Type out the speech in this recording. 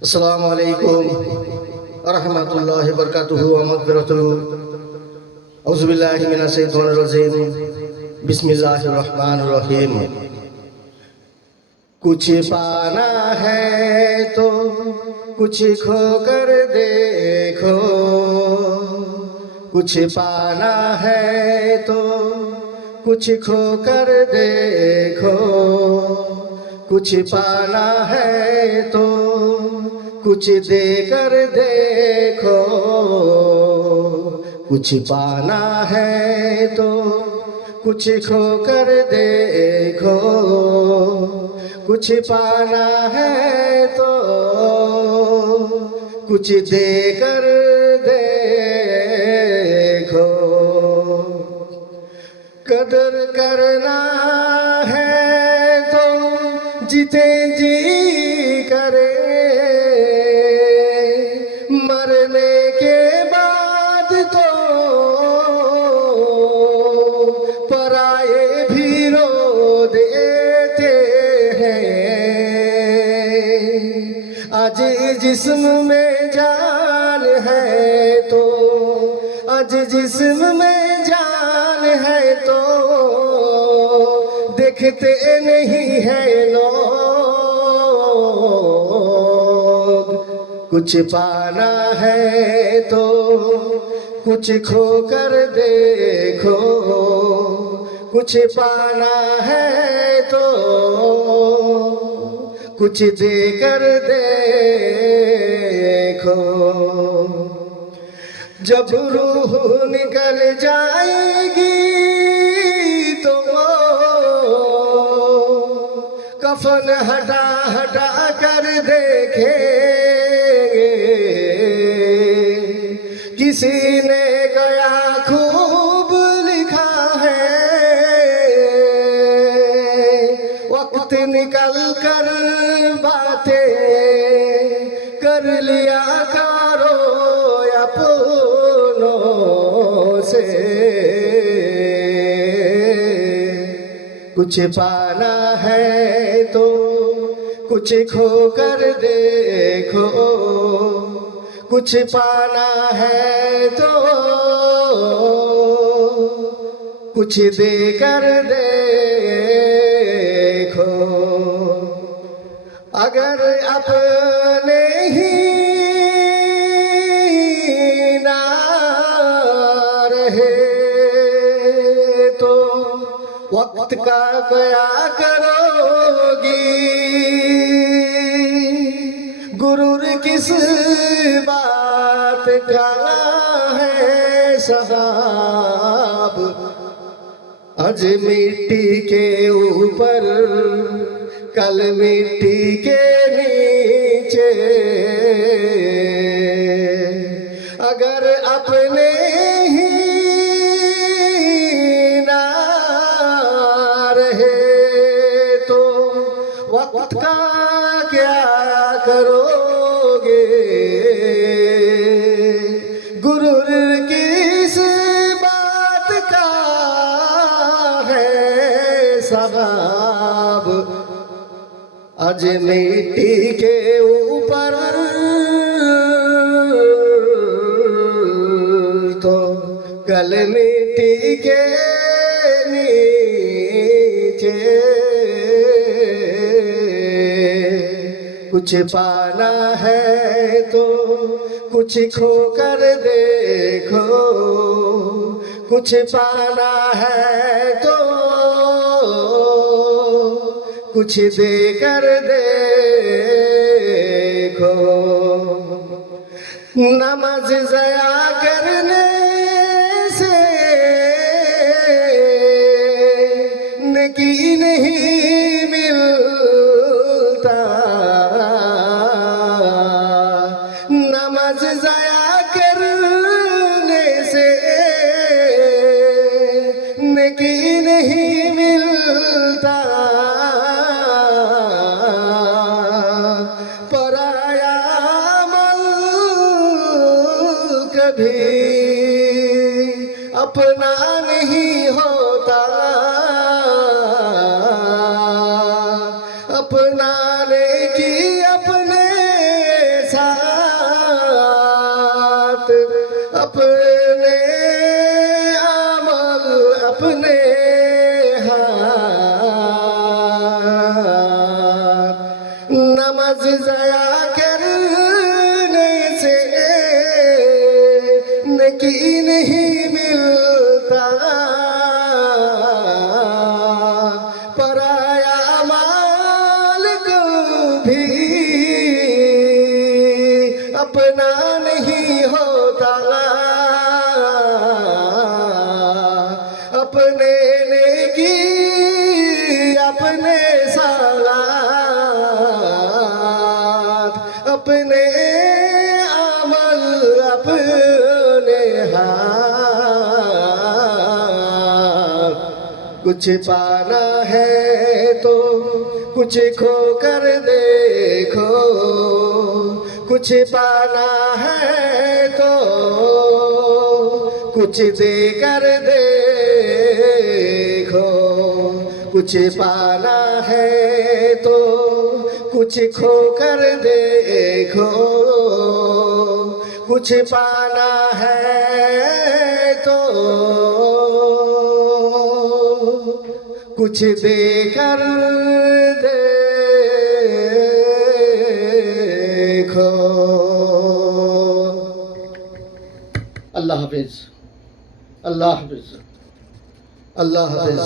अस्सलामु अलैकुम रहमतुल्लाहि व बरकातुहू व मग़फ़िरतुहू। औज़ु बिल्लाहि मिनश शैतानिर रजीम। बिस्मिल्लाहिर रहमानिर रहीम। कुछ पाना है तो कुछ खोकर देखो, कुछ पाना है तो कुछ खोकर देखो, कुछ पाना है तो कुछ देकर देखो, कुछ पाना है तो कुछ खोकर देखो, कुछ पाना है तो कुछ देकर देखो। कदर करना है तो जीते जी करे, मरने के बाद तो पराए भी रो देते हैं। आज जिस्म में जान है तो, आज जिस्म में जान है तो देखते नहीं है लोग। कुछ पाना है तो कुछ खोकर देखो, कुछ पाना है तो कुछ देकर देखो। जब रूह निकल जाएगी तो कफन हटा हटा कर देखेंगे। किसी ने गया खूब लिखा है, वक्त निकल कर बातें कर लिया करो अपनों से। कुछ पाना है तो कुछ खोकर देखो, कुछ पाना है तो कुछ देकर देखो। अगर अपने ही ना रहे तो वक्त का क्या करोगी। गुरूर किस बात का है साहब, आज मिट्टी के ऊपर कल मिट्टी के नीचे। अगर अपने ही ना रहे तो वक्त का क्या करोगे। गुरूर किस बात का है साहब, आज मिट्टी के ऊपर तो कल मिट्टी के नीचे। कुछ पाना है तो कुछ खोकर देखो, कुछ पाना है तो कुछ देकर देखो। नमाज ज़या करने से नेकी नहीं मिलता, नमाज ज़या करने से नेकी नहीं मिलता। पराया अमल कभी अपना नहीं होता, अपनाने की अपने ज़या करने से नेकी नहीं मिलता, पराया माल को भी अपना नहीं होता, अपने नेकी अपने सालात अपने अमल अपने हाथ। कुछ पाना है तो कुछ खो कर देखो, कुछ पाना है तो कुछ दे कर देखो, कुछ पाना है तो कुछ खो कर देखो, कुछ पाना है तो कुछ देकर देखो। अल्लाह हाफिज, अल्लाह हाफिज, अल्लाह हाफिज।